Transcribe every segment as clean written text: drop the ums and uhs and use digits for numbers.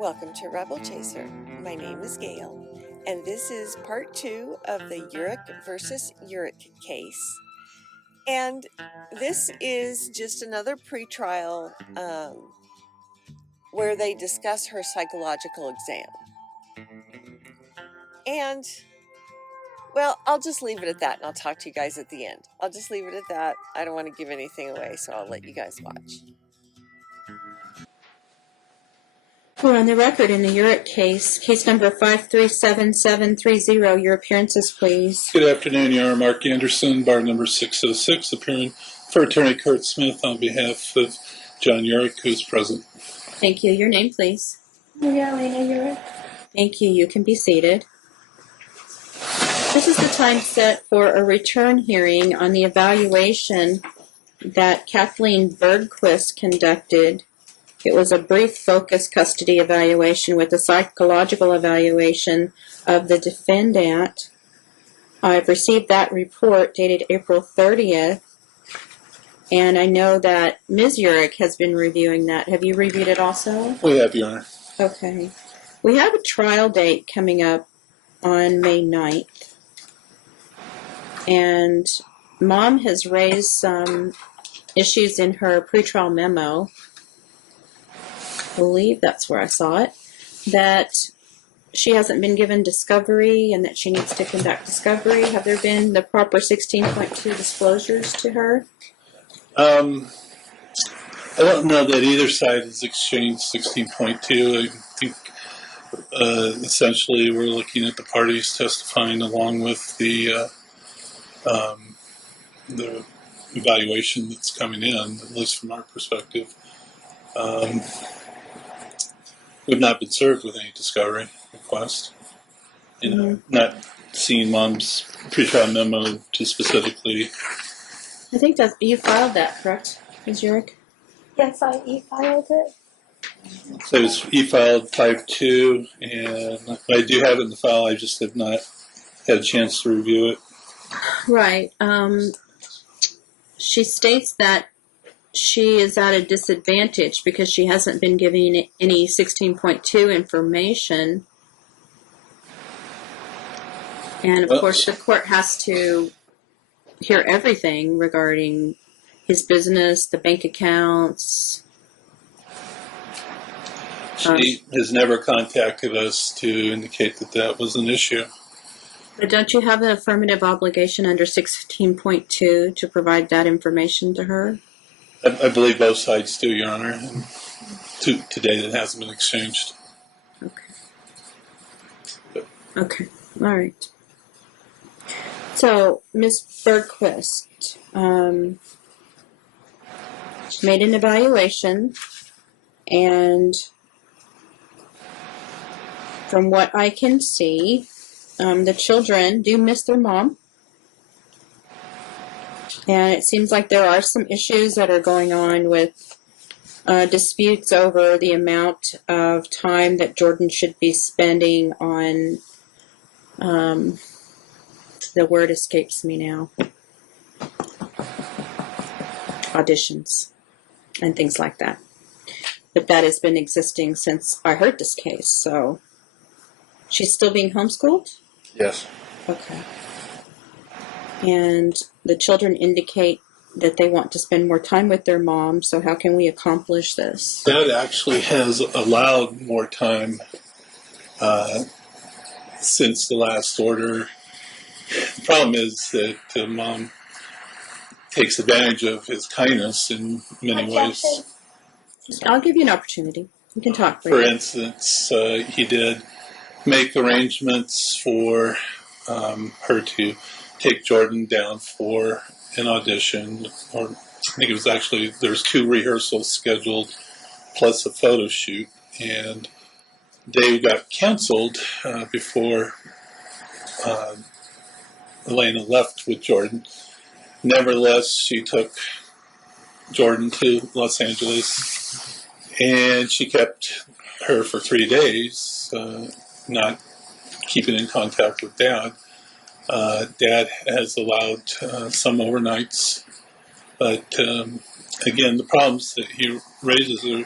Welcome to Rebel Chaser. My name is Gail, and this is part 2 of the Urick versus Urick case. And this is just another pretrial where they discuss her psychological exam. And, well, I'll just leave it at that, and I'll talk to you guys at the end. I'll just leave it at that. I don't want to give anything away, so I'll let you guys watch. We're on the record in the Urick case, case number 537730. Your appearances, please. Good afternoon, Your Honor. Mark Anderson, bar number 606, appearing for Attorney Kurt Smith on behalf of John Urick, who is present. Thank you. Your name, please. Maria Elena Urick. Thank you. You can be seated. This is the time set for a return hearing on the evaluation that Kathleen Bergquist conducted. It was a brief focus custody evaluation with a psychological evaluation of the defendant. I've received that report dated April 30th, and I know that Ms. Urick has been reviewing that. Have you reviewed it also? We have, Your Honor. Okay. We have a trial date coming up on May 9th, and Mom has raised some issues in her pretrial memo. I believe that's where I saw it, that she hasn't been given discovery and that she needs to conduct discovery. Have there been the proper 16.2 disclosures to her? I don't know that either side has exchanged 16.2. I think essentially we're looking at the parties testifying along with the evaluation that's coming in, at least from our perspective. We've not been served with any discovery request. Not seeing Mom's pretrial memo to specifically. I think that you filed that, correct, Ms. Urick? Yes, I e-filed it. So it was e-filed 5-2, and I do have it in the file. I just have not had a chance to review it. Right. She states that she is at a disadvantage because she hasn't been given any 16.2 information. And of course the court has to hear everything regarding his business, the bank accounts. She has never contacted us to indicate that that was an issue. But don't you have an affirmative obligation under 16.2 to provide that information to her? I believe both sides do, Your Honor. And today it hasn't been exchanged. Okay. All right. So, Ms. Bergquist made an evaluation, and from what I can see, the children do miss their mom. And it seems like there are some issues that are going on with disputes over the amount of time that Jordan should be spending on, the word escapes me now, auditions and things like that. But that has been existing since I heard this case, so she's still being homeschooled? Yes. Okay. And the children indicate that they want to spend more time with their mom, so how can we accomplish this? That actually has allowed more time since the last order. The problem is that Mom takes advantage of his kindness in many ways. I'll give you an opportunity. You can talk. For instance, he did make arrangements for her to take Jordan down for an audition, or I think it was actually, there's 2 rehearsals scheduled plus a photo shoot, and they got canceled before Elena left with Jordan. Nevertheless, she took Jordan to Los Angeles, and she kept her for 3 days, not keeping in contact with Dad. Dad has allowed some overnights, but again, the problems that he raises are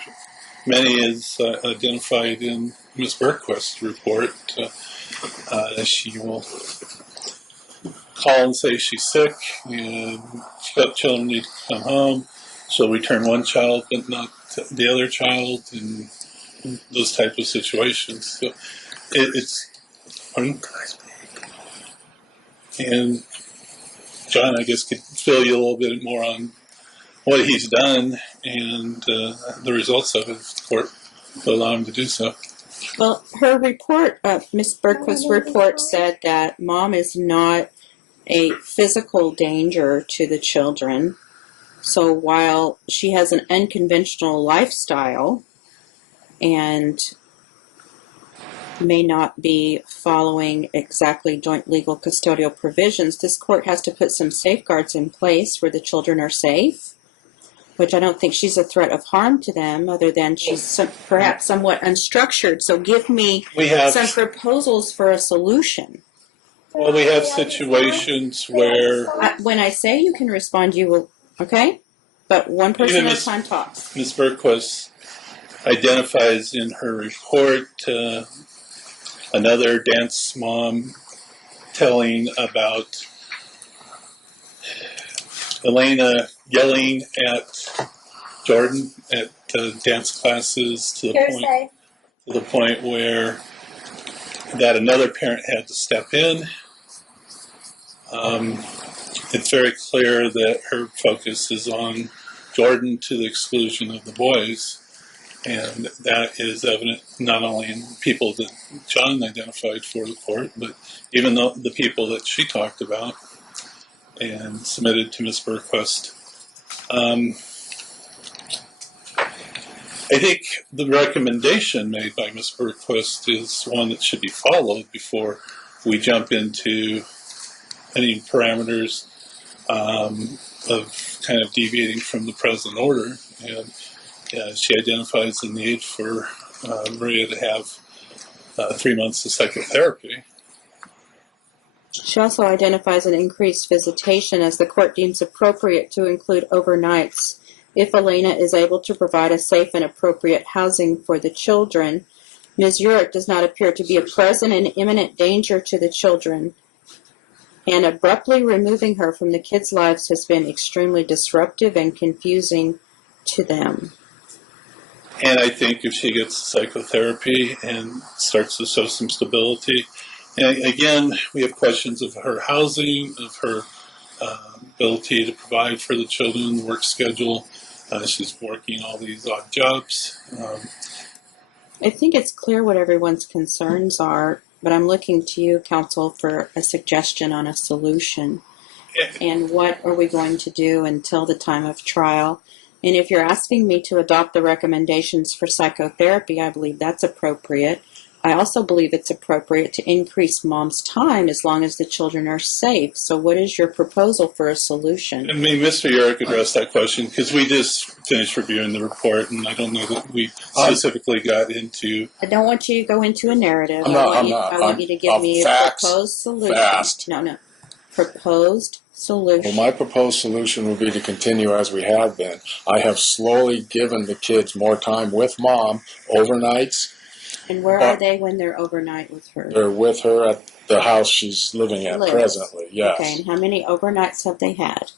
many is identified in Ms. Bergquist's report. She will call and say she's sick and children need to come home. She'll return one child but not the other child, and those type of situations. So it's pardon? And John, I guess, could fill you a little bit more on what he's done and the results of it. If the court will allow him to do so. Well, her report, Ms. Bergquist's report, said that mom is not a physical danger to the children. So while she has an unconventional lifestyle and may not be following exactly joint legal custodial provisions, this court has to put some safeguards in place where the children are safe, which I don't think she's a threat of harm to them, other than she's perhaps somewhat unstructured. So give me some proposals for a solution. Well, we have situations where... when I say you can respond, you will, okay? But one person at a time talks. Ms. Bergquist identifies in her report another dance mom telling about Elena yelling at Jordan at dance classes to the point where that another parent had to step in. It's very clear that her focus is on Jordan to the exclusion of the boys, and that is evident not only in people that John identified for the court, but even the people that she talked about and submitted to Ms. Bergquist. I think the recommendation made by Ms. Bergquist is one that should be followed before we jump into any parameters of kind of deviating from the present order. And she identifies the need for Maria to have 3 months of psychotherapy. She also identifies an increased visitation as the court deems appropriate to include overnights if Elena is able to provide a safe and appropriate housing for the children. Ms. Urick does not appear to be a present and imminent danger to the children, and abruptly removing her from the kids' lives has been extremely disruptive and confusing to them. And I think if she gets psychotherapy and starts to show some stability, and again, we have questions of her housing, of her ability to provide for the children, work schedule. She's working all these odd jobs. I think it's clear what everyone's concerns are, but I'm looking to you, counsel, for a suggestion on a solution. And what are we going to do until the time of trial? And if you're asking me to adopt the recommendations for psychotherapy, I believe that's appropriate. I also believe it's appropriate to increase mom's time as long as the children are safe. So what is your proposal for a solution? I mean, Mr. Urick addressed that question because we just finished reviewing the report, and I don't know that we specifically got into... I don't want you to go into a narrative. I want you to give me a proposed solution. Fast. No. Proposed solution. Well, my proposed solution would be to continue as we have been. I have slowly given the kids more time with mom, overnights. And where are they when they're overnight with her? They're with her at the house she's living at presently, yes. Okay, and how many overnights have they had?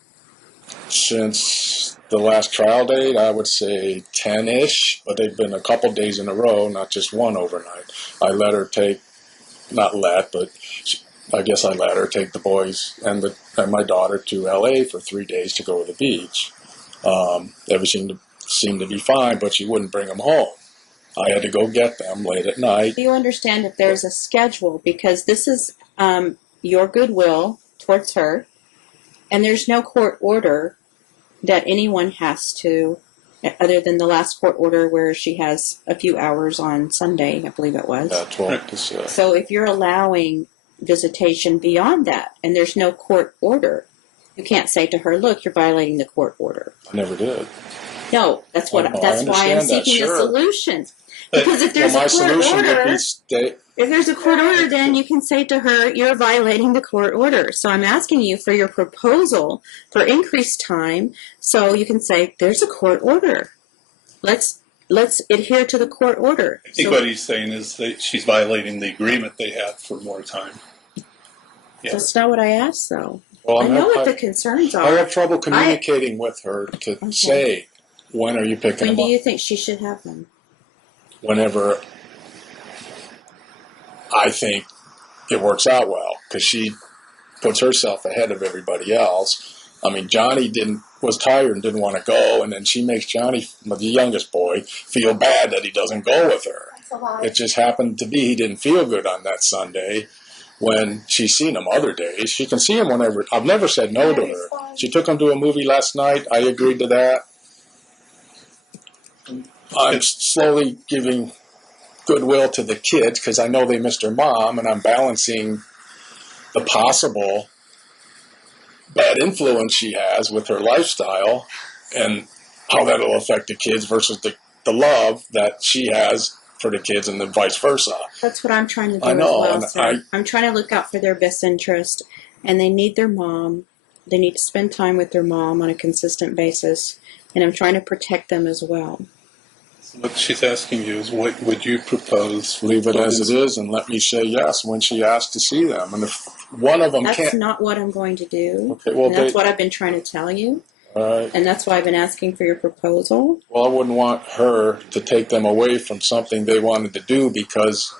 Since the last trial date, I would say 10-ish, but they've been a couple days in a row, not just one overnight. I let her take, I guess I let her take the boys and my daughter to L.A. for 3 days to go to the beach. Everything seemed to be fine, but she wouldn't bring them home. I had to go get them late at night. Do you understand if there's a schedule? Because this is your goodwill towards her, and there's no court order that anyone has to, other than the last court order where she has a few hours on Sunday, I believe it was. 12 to 6. So if you're allowing visitation beyond that, and there's no court order, you can't say to her, look, you're violating the court order. I never did. No, that's why I'm seeking a solution. Because if there's a court order, if there's a court order, then you can say to her, you're violating the court order. So I'm asking you for your proposal for increased time, so you can say, there's a court order. Let's let's adhere to the court order. I think what he's saying is that she's violating the agreement they had for more time. Yeah. That's not what I asked, though. Well, I know what the concerns I are. have trouble communicating with her to say, when are you picking When them do you up? think she should have them? Whenever I think it works out well, because she puts herself ahead of everybody else. I mean, Johnny was tired and didn't want to go, and then she makes Johnny, the youngest boy, feel bad that he doesn't go with her. It just happened to be he didn't feel good on that Sunday. When she's seen him other days, she can see him whenever. I've never said no to her. She took him to a movie last night. I agreed to that. I'm slowly giving goodwill to the kids because I know they missed their mom, and I'm balancing the possible bad influence she has with her lifestyle and how that'll affect the kids versus the love that she has for the kids and then vice versa. That's what I'm trying to do I know, as well, and sir. I'm trying to look out for their best interest, and they need their mom. They need to spend time with their mom on a consistent basis, and I'm trying to protect them as well. What she's asking you is, what would you propose? Leave it as it is and let me say yes when she asks to see them. And if one of them That's not what I'm going to do. Okay, well, and that's what I've been trying to tell you. And that's why I've been asking for your proposal. Well, I wouldn't want her to take them away from something they wanted to do because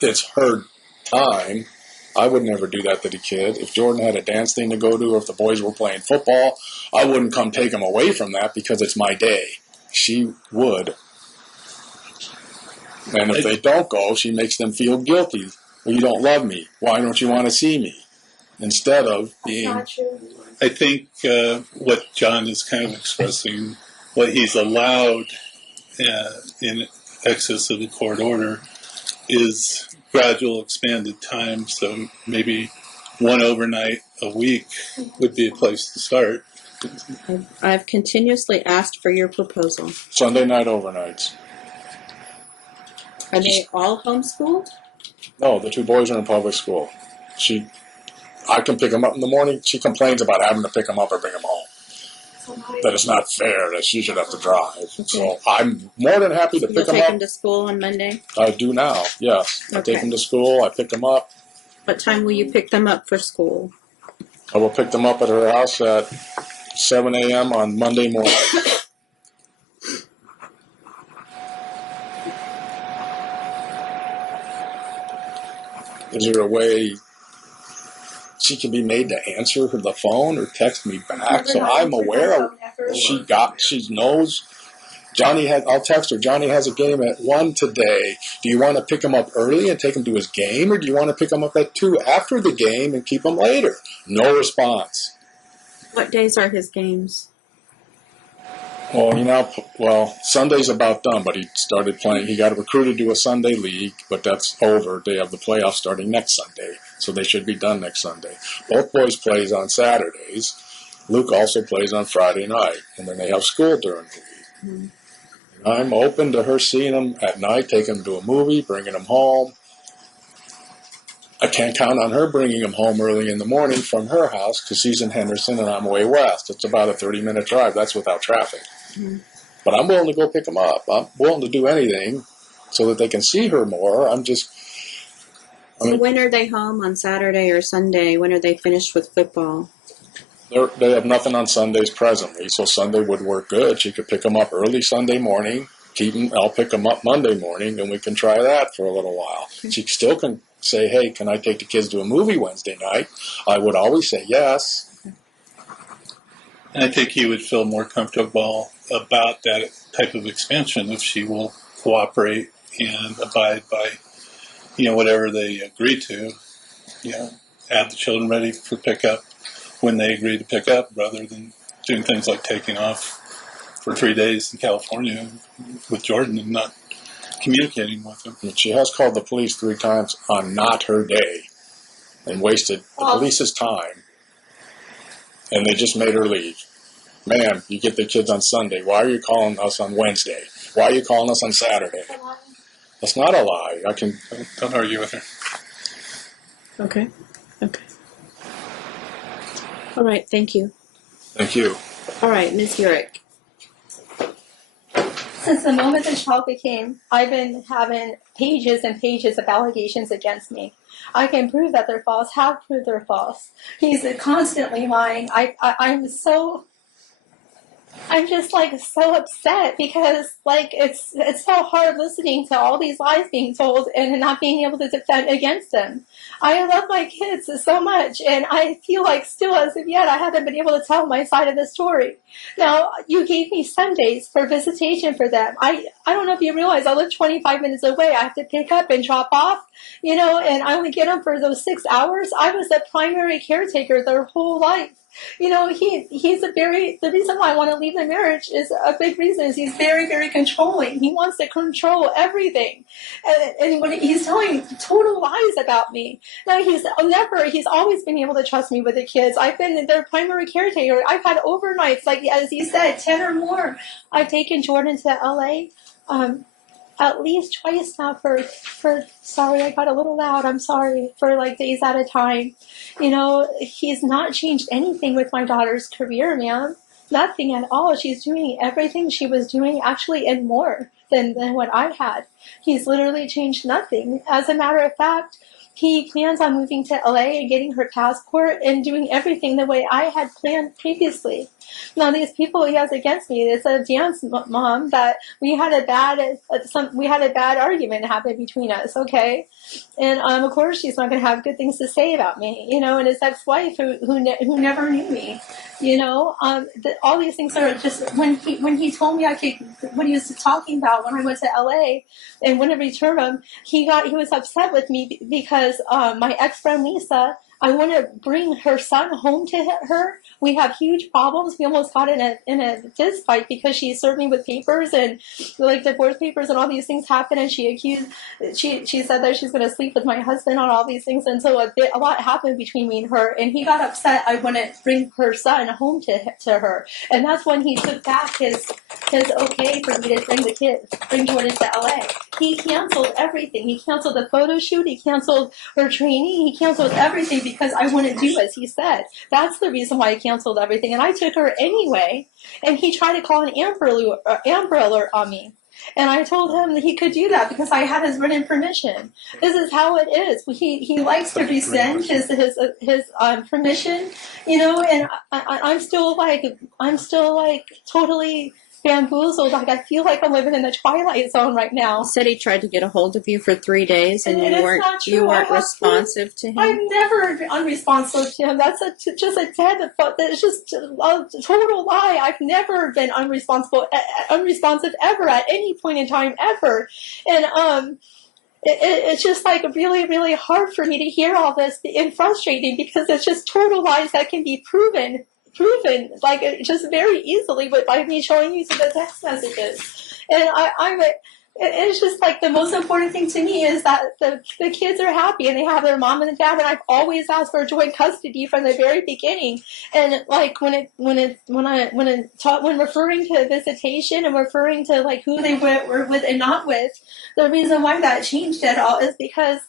it's her time. I would never do that to the kid. If Jordan had a dance thing to go to, or if the boys were playing football, I wouldn't come take them away from that because it's my day. She would. And if they don't go, she makes them feel guilty. Well, you don't love me. Why don't you want to see me? Instead of being... That's not true. I think what John is kind of expressing, what he's allowed in excess of the court order, is gradual expanded time. So maybe one overnight a week would be a place to start. I've continuously asked for your proposal. Sunday night overnights. Are they all homeschooled? No, the two boys are in public school. I can pick them up in the morning. She complains about having to pick them up or bring them home. That it's not fair that she should have to drive. Okay. So I'm more than happy to pick them up. You'll take them to school on Monday? I do now, yes. I take them to school. I pick them up. What time will you pick them up for school? I will pick them up at her house at 7 a.m. on Monday morning. Is there a way she can be made to answer the phone or text me back so I'm aware of she knows I'll text her, Johnny has a game at 1 today. Do you want to pick him up early and take him to his game, or do you want to pick him up at 2 after the game and keep him later? No response. What days are his games? Well, Sunday's about done, but he started playing. He got recruited to a Sunday league, but that's over. They have the playoffs starting next Sunday, so they should be done next Sunday. Both boys plays on Saturdays. Luke also plays on Friday night, and then they have school during the week. Mm-hmm. I'm open to her seeing him at night, taking him to a movie, bringing him home. I can't count on her bringing him home early in the morning from her house because she's in Henderson and I'm way west. It's about a 30-minute drive. That's without traffic. Mm-hmm. But I'm willing to go pick them up. I'm willing to do anything so that they can see her more. So when are they home on Saturday or Sunday? When are they finished with football? They have nothing on Sundays presently, so Sunday would work good. She could pick them up early Sunday morning. I'll pick them up Monday morning, and we can try that for a little while. Okay. She still can say, hey, can I take the kids to a movie Wednesday night? I would always say yes. And I think he would feel more comfortable about that type of expansion if she will cooperate and abide by, whatever they agree to. Have the children ready for pickup when they agree to pick up, rather than doing things like taking off for 3 days in California with Jordan and not communicating with him. She has called the police 3 times on not her day and wasted the police's time, and they just made her leave. Ma'am, you get the kids on Sunday. Why are you calling us on Wednesday? Why are you calling us on Saturday? That's not a lie. Don't argue with her. Okay. All right, thank you. Thank you. All right, Ms. Urick. Since the moment the child became, I've been having pages and pages of allegations against me. I can prove that they're false, have proved they're false. He's constantly lying. I'm just like so upset because like it's so hard listening to all these lies being told and not being able to defend against them. I love my kids so much, and I feel like still as of yet I haven't been able to tell my side of the story. Now you gave me Sundays for visitation for them. I don't know if you realize I live 25 minutes away. I have to pick up and drop off, and I only get them for those 6 hours. I was the primary caretaker their whole life. The reason why I want to leave the marriage is a big reason is he's very, very controlling. He wants to control everything. And when he's telling total lies about me. Now he's always been able to trust me with the kids. I've been their primary caretaker. I've had overnights, like as he said, 10 or more. I've taken Jordan to LA. At least twice now sorry, I got a little loud. I'm sorry, for like days at a time. He's not changed anything with my daughter's career, ma'am. Nothing at all. She's doing everything she was doing, actually, and more than what I had. He's literally changed nothing. As a matter of fact, he plans on moving to LA and getting her passport and doing everything the way I had planned previously. Now, these people he has against me, it's a dance mom that we had a bad argument happen between us, okay? And of course, she's not going to have good things to say about me, and his ex-wife who never knew me, all these things are just when he told me what he was talking about when I went to LA and wouldn't return him, he was upset with me because my ex-friend Lisa, I want to bring her son home to her. We have huge problems. We almost got in a fist fight because she served me with papers and like divorce papers and all these things happened. And she said that she's going to sleep with my husband on all these things. And so a lot happened between me and her. And he got upset. I wouldn't bring her son home to her. And that's when he took back his okay for me to bring Jordan to LA. He canceled everything. He canceled the photo shoot. He canceled her training. He canceled everything because I wouldn't do as he said. That's the reason why he canceled everything. And I took her anyway. And he tried to call an Amber Alert on me. And I told him that he could do that because I had his written permission. This is how it is. He likes to rescind his permission, and I'm still like totally bamboozled. Like I feel like I'm living in the twilight zone right now. He said he tried to get a hold of you for 3 days, and you weren't responsive to him. I've never been unresponsive to him. That's just a dead. That's just a total lie. I've never been unresponsive ever at any point in time ever, and it's just like really, really hard for me to hear all this and frustrating because it's just total lies that can be proven like just very easily by me showing you some of the text messages. And it's just like the most important thing to me is that the kids are happy and they have their mom and dad, and I've always asked for joint custody from the very beginning. And like when referring to visitation and referring to like who they were with and not with, the reason why that changed at all is because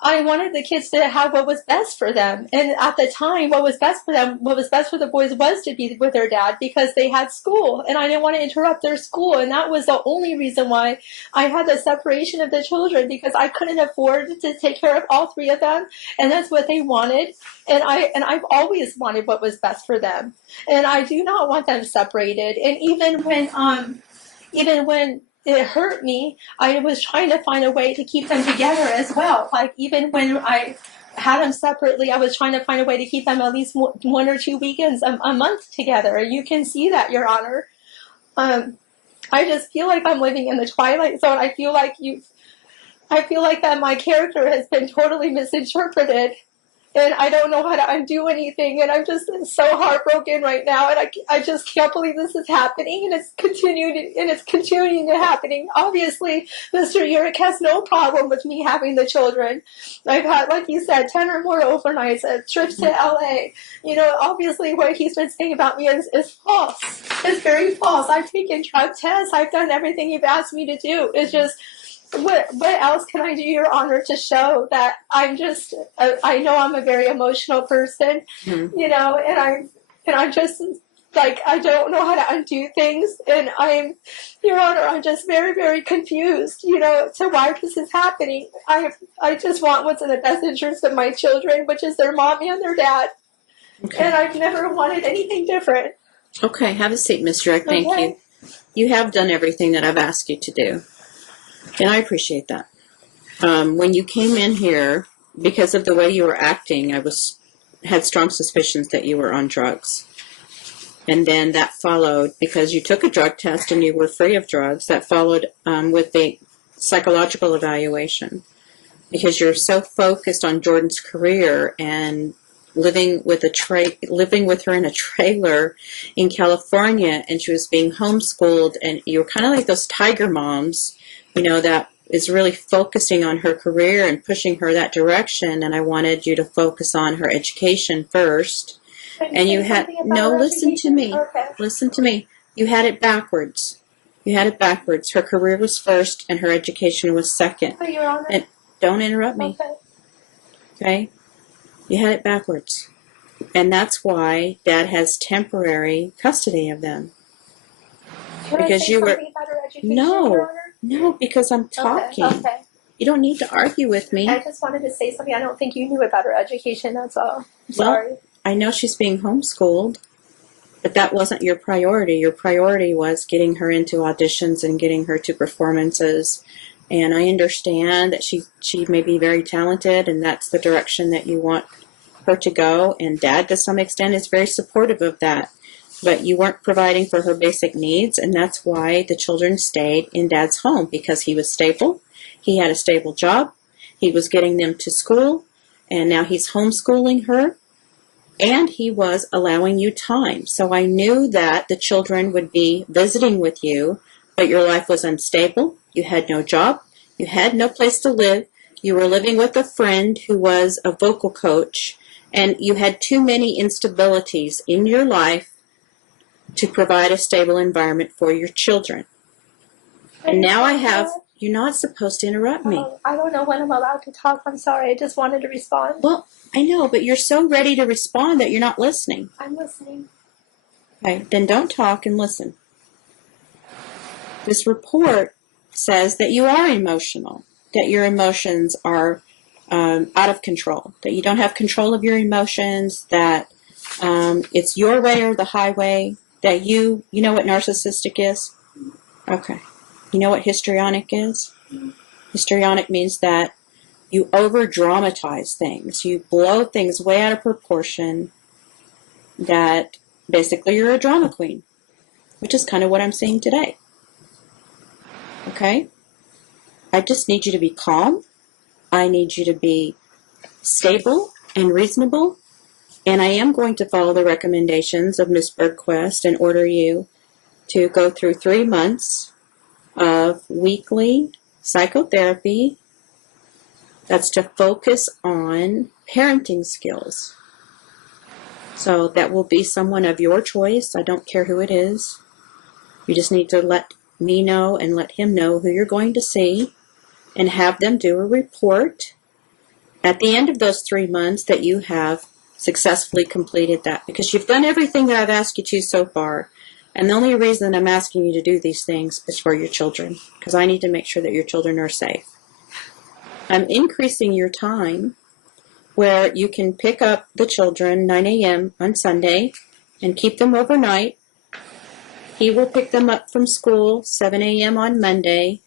I wanted the kids to have what was best for them. And at the time, what was best for them, what was best for the boys was to be with their dad because they had school. And I didn't want to interrupt their school. And that was the only reason why I had the separation of the children, because I couldn't afford to take care of all three of them. And that's what they wanted. And I've always wanted what was best for them. And I do not want them separated. And even when it hurt me, I was trying to find a way to keep them together as well. Like even when I had them separately, I was trying to find a way to keep them at least 1 or 2 weekends a month together. You can see that, Your Honor. I just feel like I'm living in the twilight zone. I feel like that my character has been totally misinterpreted. And I don't know how to undo anything, and I'm just so heartbroken right now, and I just can't believe this is happening, and it's continuing to happening. Obviously, Mr. Urick has no problem with me having the children. I've had, like you said, 10 or more overnights, trips to LA. Obviously what he's been saying about me is false. It's very false. I've taken drug tests. I've done everything you've asked me to do. It's just, what else can I do, Your Honor, to show that I'm just, I know I'm a very emotional person, and I'm just like, I don't know how to undo things, and Your Honor, I'm just very, very confused, to why this is happening. I just want what's in the best interest of my children, which is their mommy and their dad. Okay. And I've never wanted anything different. Okay, have a seat, Miss Jurek. Thank Okay. you. You have done everything that I've asked you to do, and I appreciate that. When you came in here, because of the way you were acting, had strong suspicions that you were on drugs. And then that followed, because you took a drug test and you were free of drugs, that followed with a psychological evaluation. Because you're so focused on Jordan's career and living with her in a trailer in California, and she was being homeschooled, and you were kind of like those tiger moms, that is really focusing on her career and pushing her that direction. And I wanted you to focus on her education first. And you had, no, listen to me. Okay. Listen to me. You had it backwards. Her career was first and her education was second. Oh, Your Honor. And don't interrupt me. Okay? You had it backwards. And that's why Dad has temporary custody of them. Because you were, About her education, no, Your Honor? no, because I'm talking. Okay. You don't need to argue with me. I just wanted to say something. I don't think you knew about her education, that's all. Well, I know she's being homeschooled, but that wasn't your priority. Your priority was getting her into auditions and getting her to performances. And I understand that she may be very talented, and that's the direction that you want her to go. And Dad, to some extent, is very supportive of that. But you weren't providing for her basic needs, and that's why the children stayed in Dad's home, because he was stable. He had a stable job. He was getting them to school, and now he's homeschooling her. And he was allowing you time. So I knew that the children would be visiting with you, but your life was unstable. You had no job. You had no place to live. You were living with a friend who was a vocal coach, and you had too many instabilities in your life to provide a stable environment for your children. And now you're not supposed to interrupt me. I don't know when I'm allowed to talk. I'm sorry. I just wanted to respond. Well, I know, but you're so ready to respond that you're not listening. I'm listening. Okay, then don't talk and listen. This report says that you are emotional, that your emotions are out of control, that you don't have control of your emotions, that it's your way or the highway, that you know what narcissistic is? Okay. You know what histrionic is? Histrionic means that you over-dramatize things. You blow things way out of proportion, that basically you're a drama queen, which is kind of what I'm seeing today. Okay? I just need you to be calm. I need you to be stable and reasonable. And I am going to follow the recommendations of Ms. Bergquist and order you to go through 3 months of weekly psychotherapy. That's to focus on parenting skills. So that will be someone of your choice. I don't care who it is. You just need to let me know and let him know who you're going to see, and have them do a report at the end of those 3 months that you have successfully completed that, because you've done everything that I've asked you to so far. And the only reason I'm asking you to do these things is for your children, because I need to make sure that your children are safe. I'm increasing your time where you can pick up the children 9 a.m. on Sunday and keep them overnight. He will pick them up from school 7 a.m. on Monday,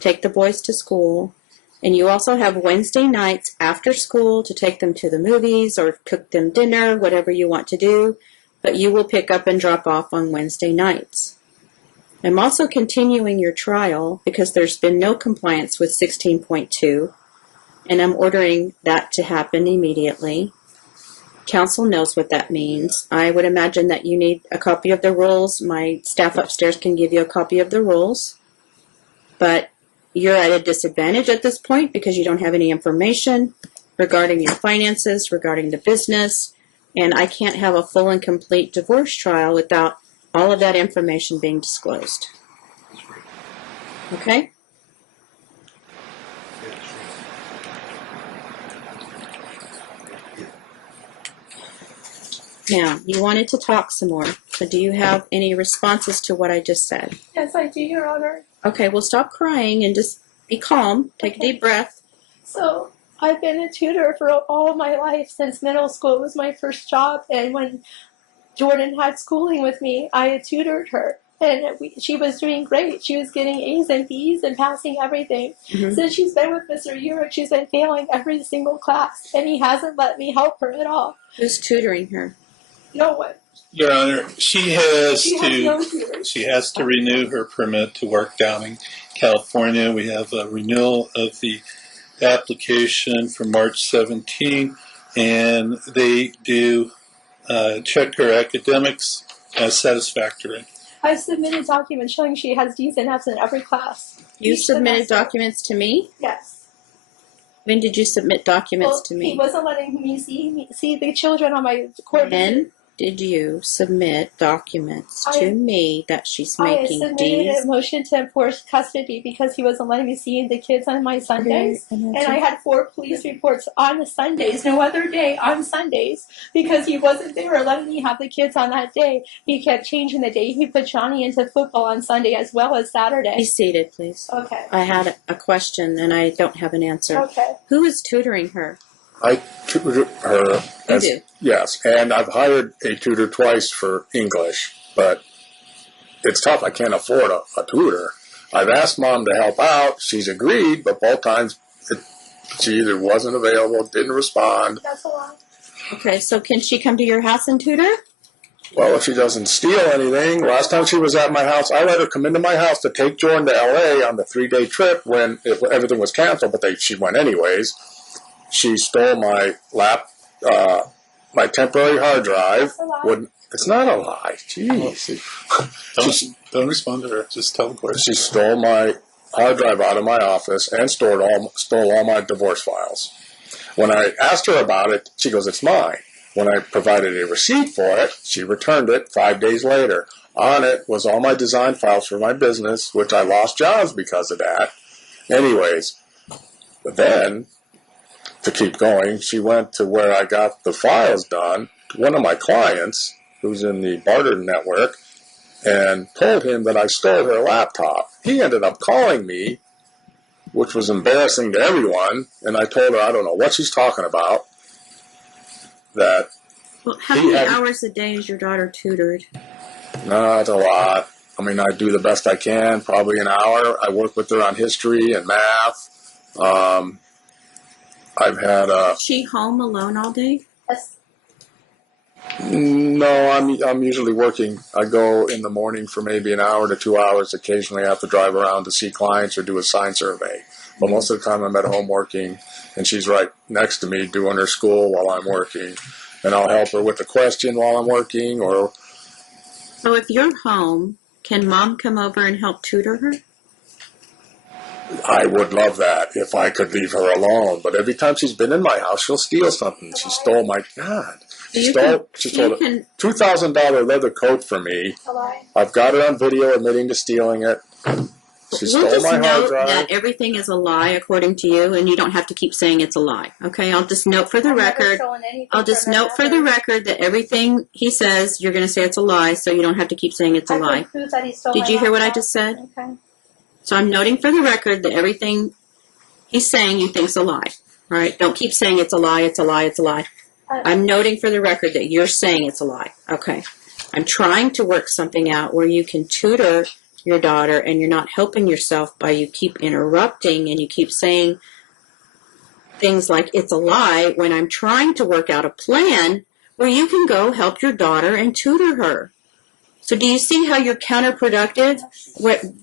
take the boys to school, and you also have Wednesday nights after school to take them to the movies or cook them dinner, whatever you want to do, but you will pick up and drop off on Wednesday nights. I'm also continuing your trial because there's been no compliance with 16.2, and I'm ordering that to happen immediately. Council knows what that means. I would imagine that you need a copy of the rules. My staff upstairs can give you a copy of the rules, but you're at a disadvantage at this point because you don't have any information regarding your finances, regarding the business, and I can't have a full and complete divorce trial without all of that information being disclosed. Okay? Now, you wanted to talk some more. So do you have any responses to what I just said? Yes, I do, Your Honor. Okay, well, stop crying and just be calm. Take a deep breath. So I've been a tutor for all my life since middle school. It was my first job, and when Jordan had schooling with me, I had tutored her, and she was doing great. She was getting A's and B's and passing everything. Mhm. Since she's been with Mr. Urick, she's been failing every single class, and he hasn't let me help her at all. Who's tutoring her? No one. Your Honor, she has no tutors. she has to renew her permit to work down in California. We have a renewal of the application for March 17, and they do check her academics as satisfactory. I submitted documents showing she has D's and F's in every class. You Each submitted semester. documents to me? Yes. When did you submit documents Well, to me? he wasn't letting me see the children on my court. When did you submit documents to me that she's making I submitted D's? a motion to enforce custody because he wasn't letting me see the kids on my Sundays. Okay, And I had 4 police reports on the Sundays, no other day on Sundays, because he wasn't there letting me have the kids on that day. He kept changing the day. He put Johnny into football on Sunday as well as Saturday. Be seated, please. Okay. I had a question and I don't have an answer. Okay. Who is tutoring her? I tutor her. You do? Yes, and I've hired a tutor twice for English, but it's tough. I can't afford a tutor. I've asked Mom to help out. She's agreed, but both times she either wasn't available, didn't respond. That's a lot. Okay, so can she come to your house and tutor? Well, if she doesn't steal anything, last time she was at my house, I let her come into my house to take Jordan to LA on the 3-day trip when everything was canceled, but she went anyways. She stole my my temporary hard drive. It's not a lie. Jeez. Don't respond to her. Just tell the court. She stole my hard drive out of my office and stole all my divorce files. When I asked her about it, she goes, "It's mine." When I provided a receipt for it, she returned it 5 days later. On it was all my design files for my business, which I lost jobs because of that. Anyways, but then, to keep going, she went to where I got the files done, to one of my clients, who's in the barter network, and told him that I stole her laptop. He ended up calling me, which was embarrassing to everyone, and I told her I don't know what she's talking about. That Well, how many hours a day is your daughter tutored? not a lot. I mean, I do the best I can, probably an hour. I work with her on history and math. I've had Is she home alone all day? Yes. no, I'm usually working. I go in the morning for maybe an hour to 2 hours. Occasionally I have to drive around to see clients or do a sign survey. But most of the time I'm at home working, and she's right next to me doing her school while I'm working. And I'll help her with a question while I'm working. Or So if you're home, can Mom come over and help tutor her? I would love that if I could leave her alone. But every time she's been in my house, she'll steal something. She stole my God. She stole a $2,000 leather coat from me. A lie. I've got her on video admitting to stealing it. She We'll stole just my hard note drive. that everything is a lie according to you, and you don't have to keep saying it's a lie. Okay, I'll just note for the record. I'll just note for the record that everything he says, you're going to say it's a lie, so you don't have to keep saying it's a lie. Did you hear what I just said? Okay. So I'm noting for the record that everything he's saying you think's a lie. All right, don't keep saying it's a lie, it's a lie, it's a lie. I'm noting for the record that you're saying it's a lie. Okay. I'm trying to work something out where you can tutor your daughter and you're not helping yourself by you keep interrupting and you keep saying things like it's a lie when I'm trying to work out a plan where you can go help your daughter and tutor her. So do you see how you're counterproductive?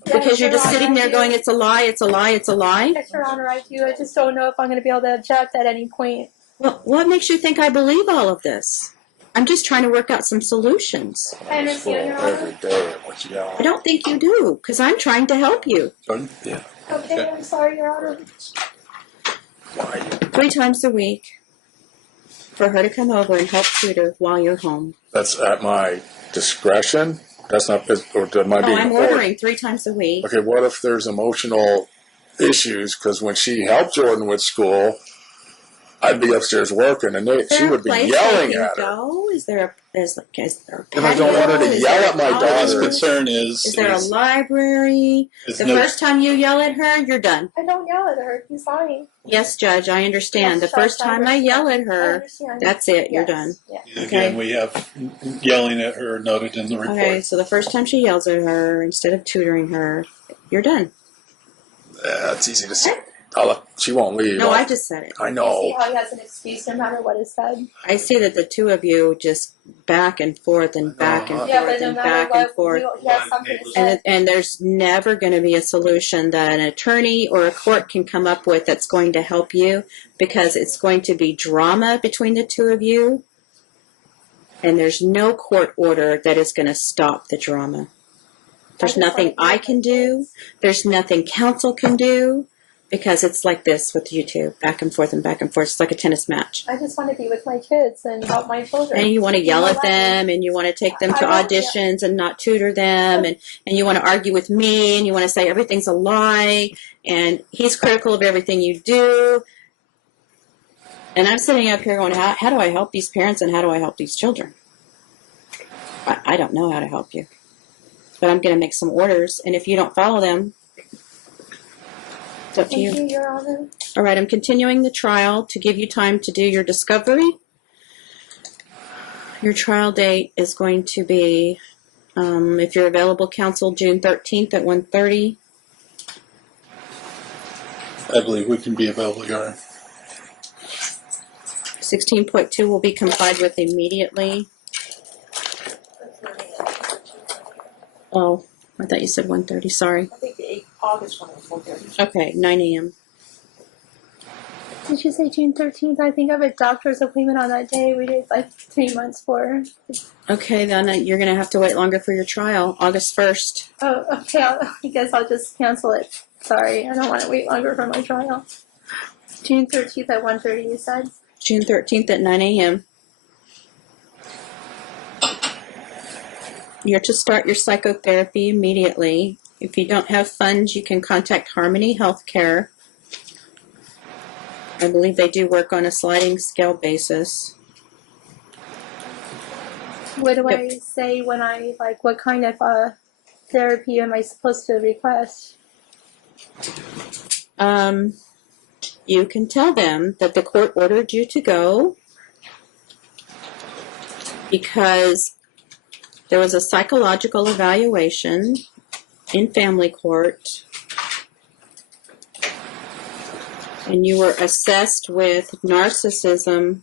Because you're just sitting there going, it's a lie, it's a lie, it's a lie? Yes, Your Honor, I do. I just don't know if I'm going to be able to object at any point. Well, what makes you think I believe all of this? I'm just trying to work out some solutions. I understand, Your Every Honor. day at what you yell. I don't think you do, because I'm trying to help you. Jordan? Yeah. Okay, I'm sorry, Your Honor. 3 times a week for her to come over and help tutor while you're home. That's at my discretion. That's not, or am I Oh, being I'm ordered? ordering 3 times a week. Okay, what if there's emotional issues? Because when she helped Jordan with school, I'd be upstairs working, and Is she there a would be place yelling they can at her. go? Is there a If I don't want her to Is yell there at my an His office? daughter, concern Is there a library? is The no, first time you yell at her, you're done. I don't yell at her. He's lying. Yes, Judge, I understand. Yes, The first Judge, I time I yell at understand. I her, understand. that's it. You're Yes. done. Yeah. again, Okay. we have yelling at her noted in the report. Okay, so the first time she yells at her, instead of tutoring her, you're done. it's easy to say. She won't leave. No, I just said it. I You see know. how he has an excuse no matter what is said? I see that the two of you just back and forth and back and Yeah, forth but no and matter back and what, forth. he has something to And, say. and there's never going to be a solution that an attorney or a court can come up with that's going to help you, because it's going to be drama between the two of you, and there's no court order that is going to stop the drama. There's nothing I can do. There's nothing counsel can do, because it's like this with you two, back and forth and back and forth. It's like a tennis match. I just want to be with my kids and help my children. And you want to yell know at what? them, and you want to take them to I don't- auditions and not tutor them, and you want to argue with me, and you want to say everything's a lie, and he's critical of everything you do. And I'm sitting up here going, how do I help these parents, and how do I help these children? I don't know how to help you. But I'm going to make some orders, and if you don't follow them, it's up to Thank you. you, Your Honor. All right, I'm continuing the trial to give you time to do your discovery. Your trial date is going to be, if you're available, counsel, June 13th at 1:30. I believe we can be available, Your Honor. 16.2 will be complied with immediately. Oh, I thought you said 1:30. Sorry. I think the August one was 1:30. Okay, 9 a.m. Did you say June 13th? I think I have a doctor's appointment on that day. We did like 3 months for. Okay, then you're going to have to wait longer for your trial, August 1st. Oh, okay. I guess I'll just cancel it. Sorry, I don't want to wait longer for my trial. June 13th at 1:30, you said? June 13th at 9 a.m. You're to start your psychotherapy immediately. If you don't have funds, you can contact Harmony Healthcare. I believe they do work on a sliding scale basis. What do Yep. I say when I, like, what kind of therapy am I supposed to request? You can tell them that the court ordered you to go because there was a psychological evaluation in family court, and you were assessed with narcissism,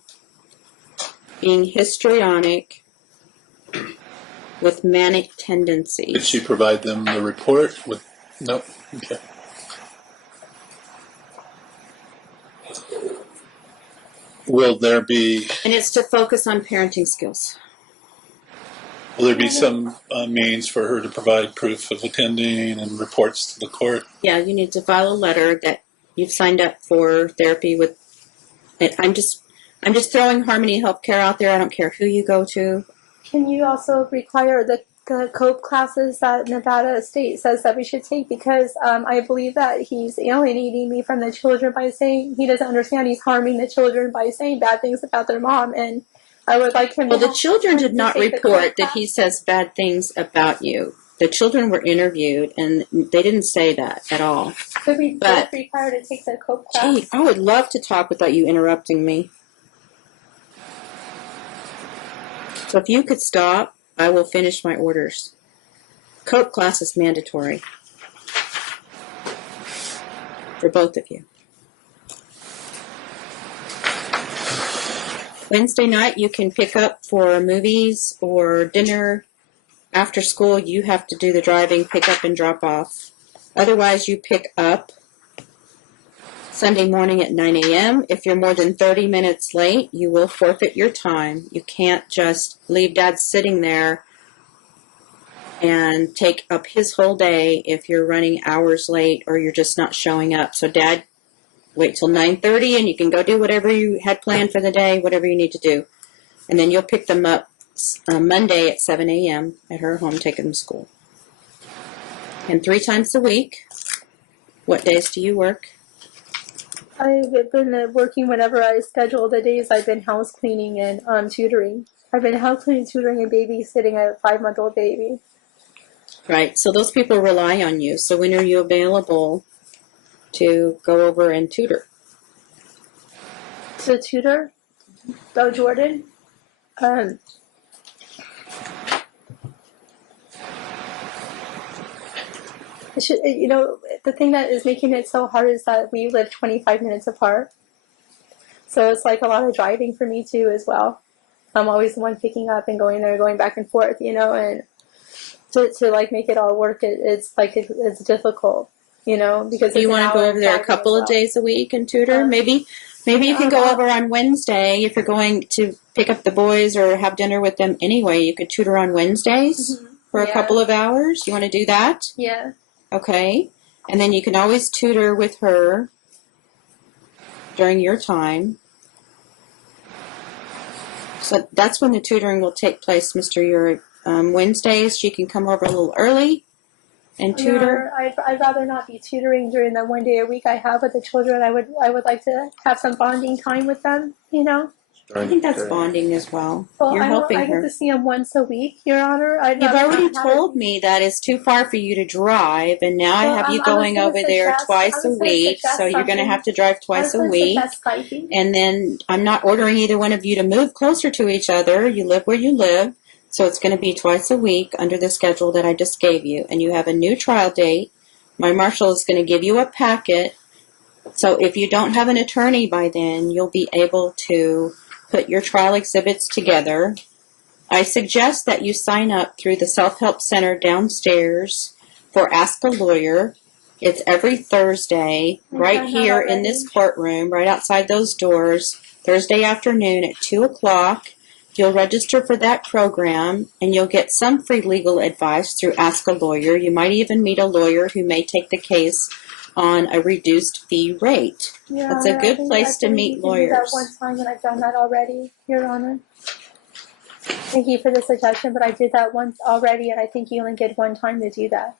being histrionic, with manic Did tendencies. she provide them the report? No. Okay. Will there be And it's to focus on parenting skills. some means for her to provide proof of attending and reports to the court? Yeah, you need to file a letter that you've signed up for therapy with. I'm just throwing Harmony Healthcare out there. I don't care who you go to. Can you also require the COPE classes that Nevada State says that we should take? Because I believe that he's alienating me from the children by saying he doesn't understand he's harming the children by saying bad things about their mom. And I would like him Well, to the children did not take the report COPE that he class. says bad things about you. The children were interviewed, and they didn't say that at all. Could we but- both require to take the COPE class? Gee, I would love to talk without you interrupting me. So if you could stop, I will finish my orders. COPE class is mandatory for both of you. Wednesday night, you can pick up for movies or dinner. After school, you have to do the driving, pick up and drop off. Otherwise, you pick up Sunday morning at 9 a.m. If you're more than 30 minutes late, you will forfeit your time. You can't just leave Dad sitting there and take up his whole day if you're running hours late or you're just not showing up. So Dad, wait till 9:30 and you can go do whatever you had planned for the day, whatever you need to do. And then you'll pick them up Monday at 7 a.m. at her home, take them to school. And 3 times a week. What days do you work? I've been working whenever I schedule the days. I've been house cleaning and tutoring. I've been house cleaning, tutoring, and babysitting a 5-month-old baby. Right. So those people rely on you. So when are you available to go over and tutor? To tutor, though, Jordan. The thing that is making it so hard is that we live 25 minutes apart. So it's like a lot of driving for me too as well. I'm always the one picking up and going there, going back and forth, and to like make it all work, it's difficult, because You want to go over there a couple of days a week and tutor? Maybe you can go over on Wednesday if you're going to pick up the boys or have dinner with them anyway. You could tutor on Wednesdays for a couple of hours. You want to do that? Yeah. Okay. And then you can always tutor with her during your time. So that's when the tutoring will take place, Mr. Urick. Wednesdays, she can come over a little early and tutor. I'd rather not be tutoring during the one day a week I have with the children. I would like to have some bonding time with them, I think that's bonding as well. Well, You're helping I her. get to see them once a week, Your Honor. You've already told me that it's too far for you to drive, and now I have you going over there twice a week, so you're going to have to drive twice a week. And then I'm not ordering either one of you to move closer to each other. You live where you live, so it's going to be twice a week under the schedule that I just gave you. And you have a new trial date. My marshal is going to give you a packet. So if you don't have an attorney by then, you'll be able to put your trial exhibits together. I suggest that you sign up through the Self-Help Center downstairs for Ask a Lawyer. It's every Thursday, right here in this courtroom, right outside those doors, Thursday afternoon at 2 o'clock. You'll register for that program, and you'll get some free legal advice through Ask a Lawyer. You might even meet a lawyer who may take the case on a reduced fee rate. Yeah, that's a good place to meet lawyers. I do that one time, and I've done that already, Your Honor. Thank you for the suggestion, but I did that once already, and I think you only get one time to do that.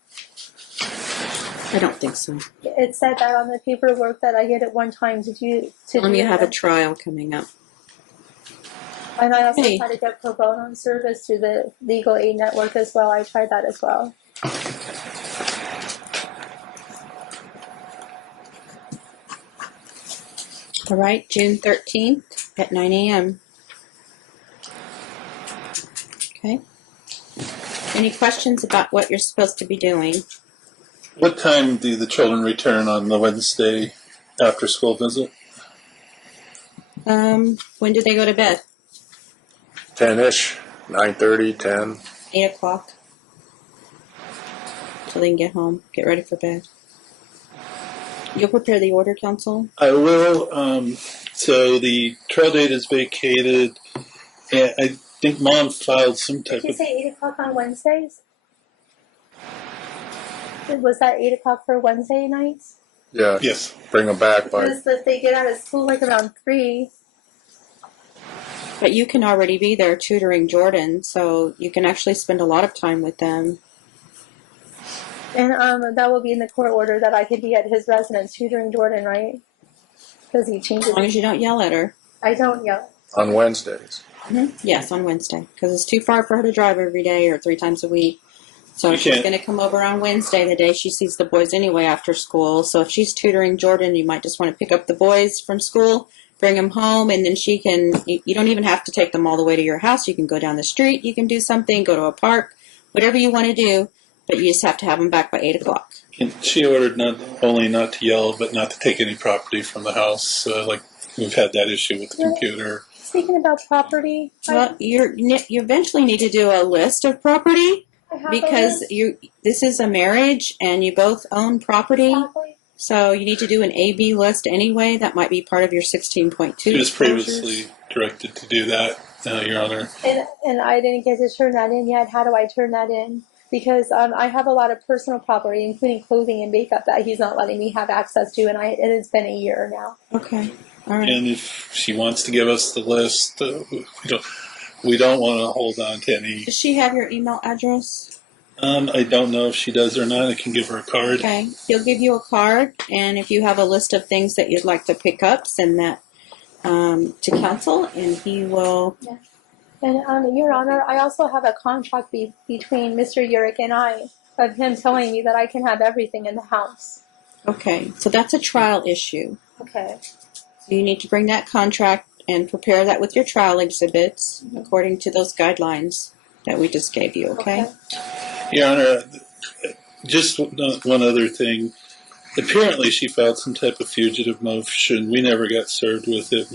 I don't think so. It said that on the paperwork that I get it one time to do. You have a trial coming up. And I also try to get pro bono service through the Legal Aid Network as well. I tried that as well. All right, June 13th at 9 a.m. Okay. Any questions about what you're supposed to be doing? What time do the children return on the Wednesday after school visit? When do they go to bed? 10-ish, 9:30, 10. 8 o'clock. So they can get home, get ready for bed. You'll prepare the order, counsel? I will. So the trial date is vacated. And I think Mom filed some type Did you of... say 8 o'clock on Wednesdays? Was that 8 o'clock for Wednesday nights? Yeah. Yes. Bring them back by... Because if they get out of school like around 3. But you can already be there tutoring Jordan, so you can actually spend a lot of time with them. And that will be in the court order that I could be at his residence tutoring Jordan, right? Because he changes. As long as you don't yell at her. I don't yell. On Wednesdays. Mm-hmm. Yes, on Wednesday. Because it's too far for her to drive every day or 3 times a week. So she's going to come over on Wednesday, the day she sees the boys anyway after school. So if she's tutoring Jordan, you might just want to pick up the boys from school, bring them home, and then she can, you don't even have to take them all the way to your house. You can go down the street, you can do something, go to a park, whatever you want to do, but you just have to have them back by 8 o'clock. And she ordered not only not to yell, but not to take any property from the house. Like we've had that issue with the computer. Speaking about property, well, you eventually need to do a list of property because this is a marriage and you both own property. Exactly. So you need to do an A/B list anyway. That might be part of your 16.2. She was previously directed to do that, Your Honor. And I didn't get to turn that in yet. How do I turn that in? Because I have a lot of personal property, including clothing and makeup, that he's not letting me have access to, and it's been a year now. Okay, all right. And if she wants to give us the list, we don't want to hold on to any. Does she have your email address? I don't know if she does or not. I can give her a card. Okay. He'll give you a card, and if you have a list of things that you'd like to pick up, send that to counsel, and he will. Yeah. And Your Honor, I also have a contract between Mr. Urich and I of him telling me that I can have everything in the house. Okay, so that's a trial issue. Okay. So you need to bring that contract and prepare that with your trial exhibits according to those guidelines that we just gave you, okay? Your Honor, just one other thing. Apparently she filed some type of fugitive motion. We never got served with it.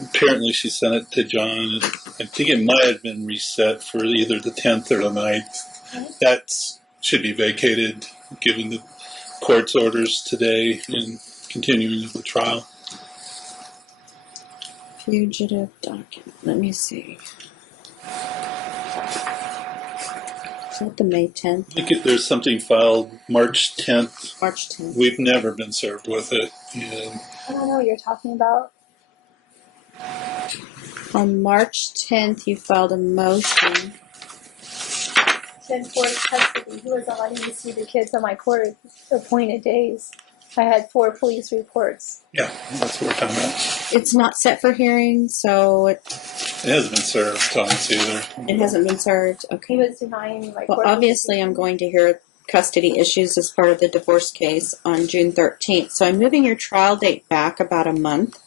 Apparently she sent it to John. I think it might have been reset for either the 10th or the 9th. That should be vacated given the court's orders today and continuing of the trial. Fugitive document. Let me see. Is that the May 10th? I think there's something filed March 10th. March 10th. We've never been served with it. And I don't know what you're talking about. On March 10th, you filed a motion. In court custody, he wasn't letting me see the kids on my court appointed days. I had 4 police reports. yeah, that's what we're talking about. It's not set for hearing, so it It hasn't been served on us either. hasn't been served. He Okay. was denying me my Well, court. obviously, I'm going to hear custody issues as part of the divorce case on June 13th. So I'm moving your trial date back about a month.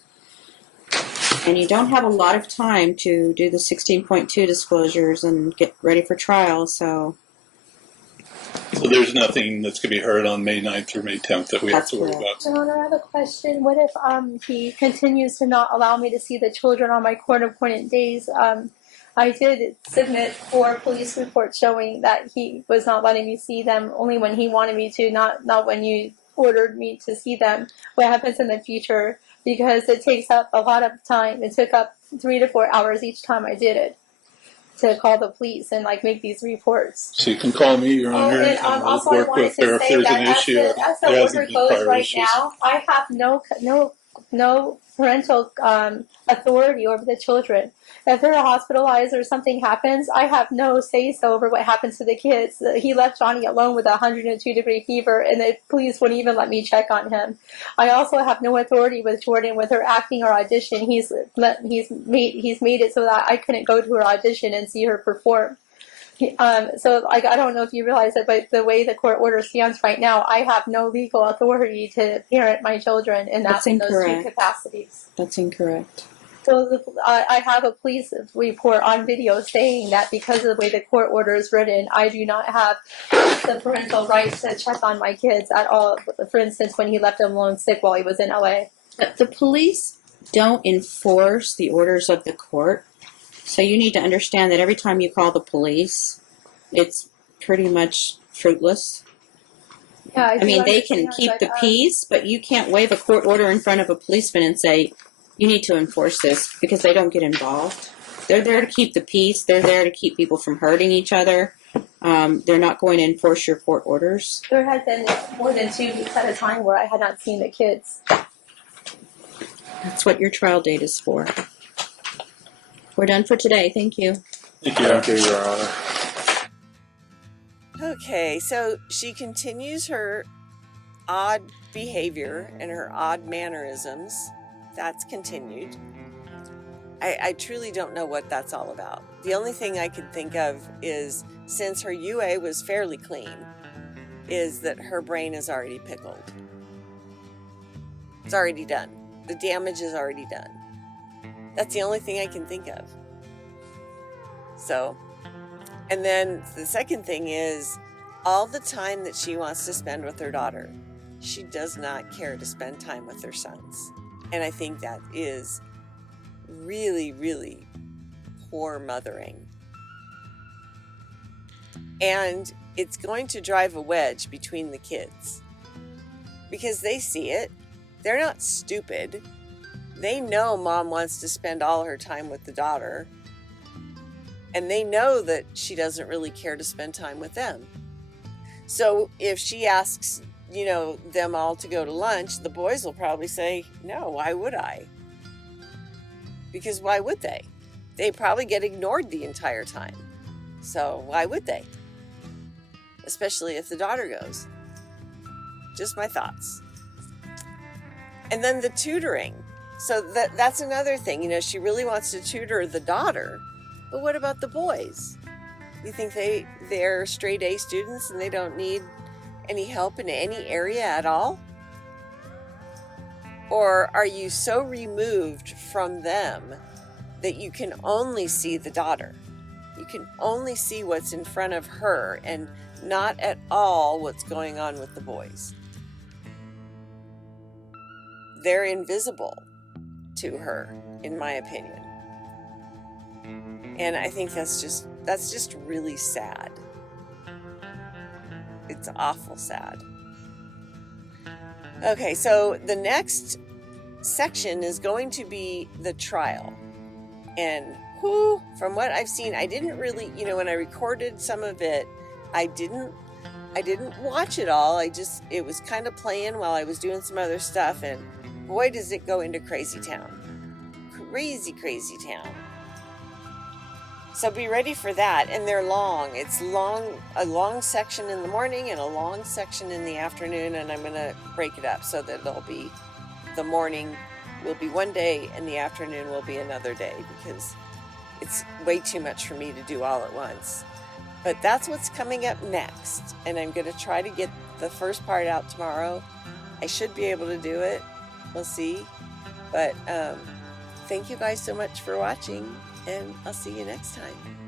And you don't have a lot of time to do the 16.2 disclosures and get ready for trial, so So there's nothing that's going to be heard on May 9th or May 10th that we have to worry about. Your Honor, I have a question. What if he continues to not allow me to see the children on my court appointed days? I did submit 4 police reports showing that he was not letting me see them only when he wanted me to, not when you ordered me to see them. What happens in the future? Because it takes up a lot of time. It took up 3 to 4 hours each time I did it to call the police and make these reports. So you can call me, Your Honor, and we'll Also I work wanted with her to if say there's that an issue. as There the order hasn't been goes prior right issues. now, I have no parental authority over the children. If they're hospitalized or something happens, I have no say-so over what happens to the kids. He left Johnny alone with a 102-degree fever, and the police wouldn't even let me check on him. I also have no authority with Jordan with her acting or audition. He's made it so that I couldn't go to her audition and see her perform. So I don't know if you realize it, but the way the court order stands right now, I have no legal authority to parent my children in those 2 capacities. that's incorrect. So I have a police report on video saying that because of the way the court order is written, I do not have the parental rights to check on my kids at all. For instance, when he left them alone sick while he was in LA. The police don't enforce the orders of the court. So you need to understand that every time you call the police, it's pretty much fruitless. Yeah, I mean, they can keep the peace, but you can't wave a court order in front of a policeman and say, you need to enforce this, because they don't get involved. They're there to keep the peace. They're there to keep people from hurting each other. They're not going to enforce your court orders. There had been more than 2 weeks at a time where I had not seen the kids. That's what your trial date is for. We're done for today. Thank you. Thank you. Thank you, Your Honor. Okay, so she continues her odd behavior and her odd mannerisms. That's continued. I truly don't know what that's all about. The only thing I could think of is, since her UA was fairly clean, is that her brain is already pickled. It's already done. The damage is already done. That's the only thing I can think of. So, and then the second thing is all the time that she wants to spend with her daughter. She does not care to spend time with her sons. And I think that is really, really poor mothering. And it's going to drive a wedge between the kids because they see it. They're not stupid. They know mom wants to spend all her time with the daughter. And they know that she doesn't really care to spend time with them. So if she asks, them all to go to lunch, the boys will probably say, no, why would I? Because why would they? They probably get ignored the entire time. So why would they? especially if the daughter goes. Just my thoughts. And then the tutoring. So that's another thing. You know, she really wants to tutor the daughter, but what about the boys? You think they're straight A students and they don't need any help in any area at all? Or are you so removed from them that you can only see the daughter? You can only see what's in front of her and not at all what's going on with the boys. They're invisible to her, in my opinion. And I think that's just really sad. It's awful sad. Okay, so the next section is going to be the trial. And from what I've seen, I didn't really, when I recorded some of it, I didn't watch it all. It was kind of playing while I was doing some other stuff, and boy, does it go into crazy town. Crazy, crazy town. So be ready for that. And they're long. It's a long section in the morning and a long section in the afternoon, and I'm going to break it up so that the morning will be one day and the afternoon will be another day, because it's way too much for me to do all at once. But that's what's coming up next, and I'm going to try to get the first part out tomorrow. I should be able to do it. We'll see. But thank you guys so much for watching, and I'll see you next time.